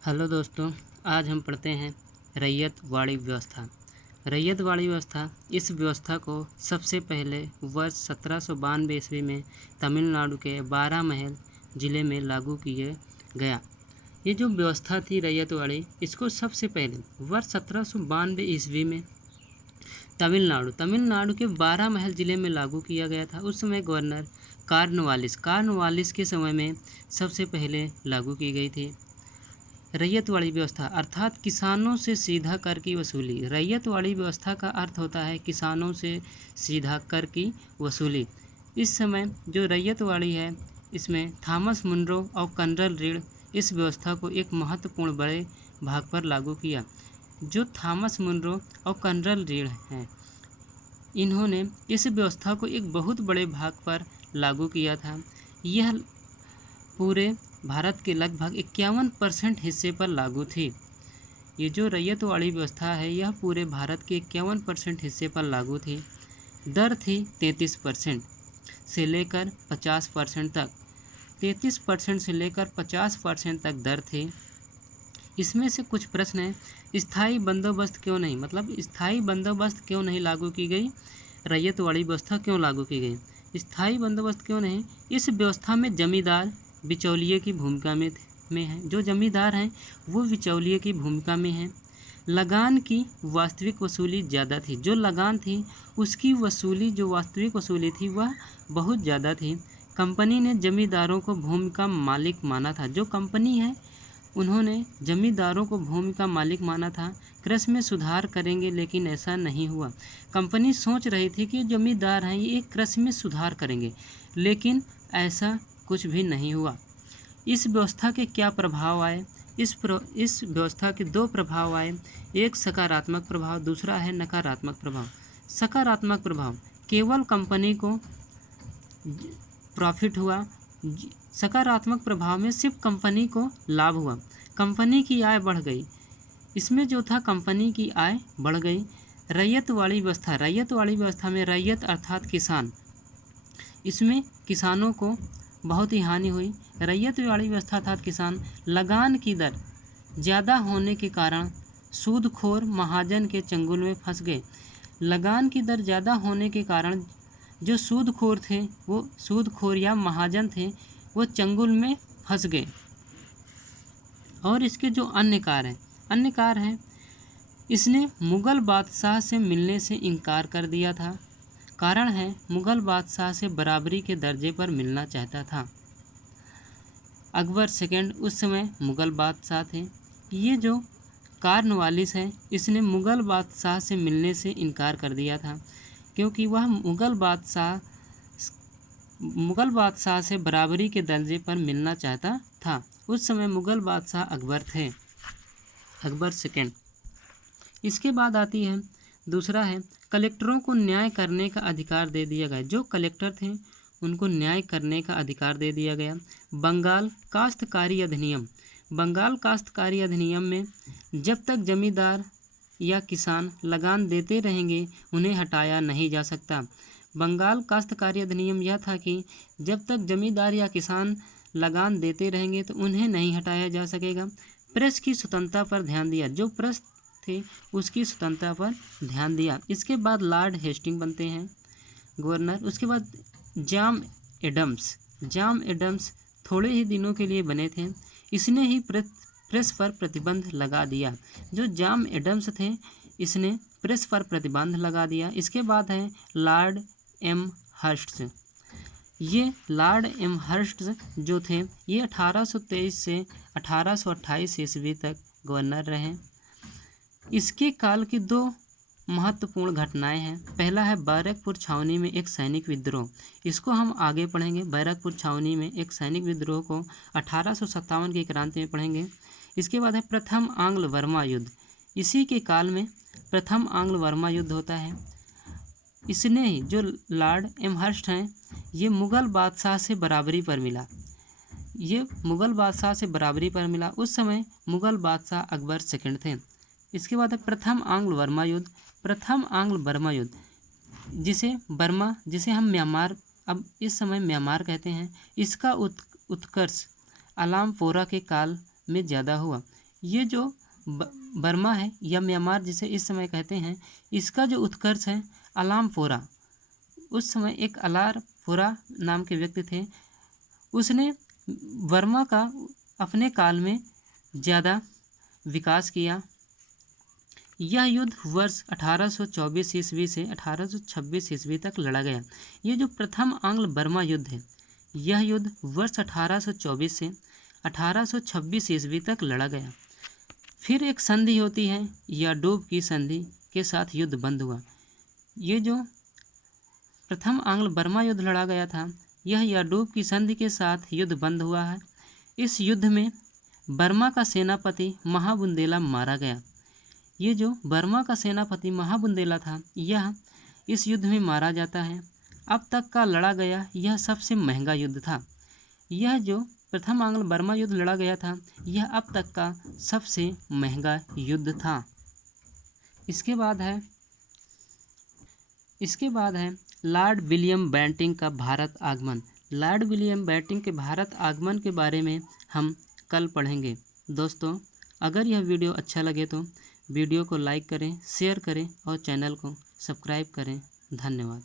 Hello दोस्तों, आज हम पढ़ते हैं रैयतवाड़ी व्यवस्था। रैयतवाड़ी व्यवस्था, इस व्यवस्था को सबसे पहले वर्ष 1792 ईस्वी में तमिलनाडु के 12 महल ज़िले में लागू किए गया। ये जो व्यवस्था थी रैयतवाड़ी, इसको सबसे पहले वर्ष 1792 ईस्वी में तमिलनाडु के 12 महल ज़िले में लागू किया गया था। उस समय गवर्नर कार्नवालिस के समय में सबसे पहले लागू की गई थी। रैयतवाड़ी व्यवस्था अर्थात किसानों से सीधा कर की वसूली। रैयतवाड़ी व्यवस्था का अर्थ होता है किसानों से सीधा कर की वसूली। इस समय जो रैयतवाड़ी है, इसमें थॉमस मुनरो और कर्नल रीड इस व्यवस्था को एक महत्वपूर्ण बड़े भाग पर लागू किया। जो थॉमस मुनरो और कर्नल रीड हैं, इन्होंने इस व्यवस्था को एक बहुत बड़े भाग पर लागू किया था। यह पूरे भारत के लगभग 51% हिस्से पर लागू थी। ये जो रैयतवाड़ी व्यवस्था है, यह पूरे भारत के 51% हिस्से पर लागू थी। दर थी 33% से लेकर 50% तक। 33% से लेकर 50% तक दर थी। इसमें से कुछ प्रश्न हैं। स्थायी बंदोबस्त क्यों नहीं, मतलब स्थायी बंदोबस्त क्यों नहीं लागू की गई? रैयतवाड़ी व्यवस्था क्यों लागू की गई? स्थायी बंदोबस्त क्यों नहीं? इस व्यवस्था में जमींदार बिचौलिए की भूमिका में हैं। जो जमींदार हैं वो बिचौलिए की भूमिका में हैं। लगान की वास्तविक वसूली ज़्यादा थी। जो लगान थी उसकी वसूली, जो वास्तविक वसूली थी, वह बहुत ज़्यादा थी। कंपनी ने जमींदारों को भूमि का मालिक माना था। जो कंपनी है, उन्होंने जमींदारों को भूमि का मालिक माना था। कृषि में सुधार करेंगे, लेकिन ऐसा नहीं हुआ। कंपनी सोच रही थी कि जमींदार हैं, ये कृषि में सुधार करेंगे, लेकिन ऐसा कुछ भी नहीं हुआ। इस व्यवस्था के क्या प्रभाव आए? इस व्यवस्था के दो प्रभाव आए। एक सकारात्मक प्रभाव, दूसरा है नकारात्मक प्रभाव। सकारात्मक प्रभाव, केवल कंपनी को प्रॉफिट हुआ। सकारात्मक प्रभाव में सिर्फ कंपनी को लाभ हुआ। कंपनी की आय बढ़ गई। इसमें जो था, कंपनी की आय बढ़ गई। रैयतवाड़ी व्यवस्था में रैयत अर्थात किसान, इसमें किसानों को बहुत ही हानि हुई। रैयतवाड़ी व्यवस्था अर्थात किसान, लगान की दर ज़्यादा होने के कारण सूदखोर महाजन के चंगुल में फंस गए। लगान की दर ज़्यादा होने के कारण जो सूदखोर थे, वो सूदखोर या महाजन थे, वो चंगुल में फंस गए। और इसके जो अन्य कार्य हैं, इसने मुग़ल बादशाह से मिलने से इनकार कर दिया था। कारण है, मुग़ल बादशाह से बराबरी के दर्जे पर मिलना चाहता था। अकबर सेकंड उस समय मुग़ल बादशाह थे। ये जो कार्नवालिस है, इसने मुग़ल बादशाह से मिलने से इनकार कर दिया था, क्योंकि वह मुग़ल बादशाह से बराबरी के दर्जे पर मिलना चाहता था। उस समय मुग़ल बादशाह अकबर थे, अकबर सेकंड। इसके बाद आती है, दूसरा है, कलेक्टरों को न्याय करने का अधिकार दे दिया गया। जो कलेक्टर थे, उनको न्याय करने का अधिकार दे दिया गया। बंगाल काश्तकारी अधिनियम में जब तक जमींदार या किसान लगान देते रहेंगे, उन्हें हटाया नहीं जा सकता। बंगाल काश्तकारी अधिनियम यह था कि जब तक जमींदार या किसान लगान देते रहेंगे तो उन्हें नहीं हटाया जा सकेगा। प्रेस की स्वतंत्रता पर ध्यान दिया। जो प्रेस थे, उसकी स्वतंत्रता पर ध्यान दिया। इसके बाद लॉर्ड हेस्टिंग बनते हैं गवर्नर। उसके बाद जॉन एडम्स थोड़े ही दिनों के लिए बने थे। इसने ही प्रेस पर प्रतिबंध लगा दिया। जो जॉन एडम्स थे, इसने प्रेस पर प्रतिबंध लगा दिया। इसके बाद है लॉर्ड एम हर्स्ट। ये लॉर्ड एम हर्स्ट जो थे, ये 1823 से 1828 ईस्वी तक गवर्नर रहे। इसके काल की दो महत्वपूर्ण घटनाएं हैं। पहला है बैरकपुर छावनी में एक सैनिक विद्रोह। इसको हम आगे पढ़ेंगे। बैरकपुर छावनी में एक सैनिक विद्रोह को 1857 की क्रांति में पढ़ेंगे। इसके बाद है प्रथम आंग्ल बर्मा युद्ध। इसी के काल में प्रथम आंग्ल बर्मा युद्ध होता है। इसने ही, जो लॉर्ड एम हर्स्ट हैं, ये मुग़ल बादशाह से बराबरी पर मिला। उस समय मुग़ल बादशाह अकबर सेकंड थे। इसके बाद है प्रथम आंग्ल बर्मा युद्ध, जिसे हम म्यांमार, अब इस समय म्यांमार कहते हैं। इसका उत्कर्ष अलामपोरा के काल में ज़्यादा हुआ। ये जो बर्मा है या म्यांमार जिसे इस समय कहते हैं, इसका जो उत्कर्ष है अलाम फोरा, उस समय एक अलार फोरा नाम के व्यक्ति थे, उसने बर्मा का अपने काल में ज़्यादा विकास किया। यह युद्ध वर्ष 1824 ईस्वी से 1826 ईस्वी तक लड़ा गया। ये जो प्रथम आंग्ल बर्मा युद्ध है, यह युद्ध वर्ष 1824 से 1826 ईस्वी तक लड़ा गया। फिर एक संधि होती है, याडूब की संधि के साथ युद्ध बंद हुआ। ये जो प्रथम आंग्ल बर्मा युद्ध लड़ा गया था, यह याडूब की संधि के साथ युद्ध बंद हुआ है। इस युद्ध में बर्मा का सेनापति महाबुंदेला मारा गया। ये जो बर्मा का सेनापति महाबुंदेला था, यह इस युद्ध में मारा जाता है। अब तक का लड़ा गया यह सबसे महंगा युद्ध था। यह जो प्रथम आंग्ल बर्मा युद्ध लड़ा गया था, यह अब तक का सबसे महंगा युद्ध था। इसके बाद है लॉर्ड विलियम बेंटिंक का भारत आगमन। लॉर्ड विलियम बेंटिंक के भारत आगमन के बारे में हम कल पढ़ेंगे। दोस्तों, अगर यह वीडियो अच्छा लगे तो वीडियो को लाइक करें, शेयर करें और चैनल को सब्सक्राइब करें। धन्यवाद।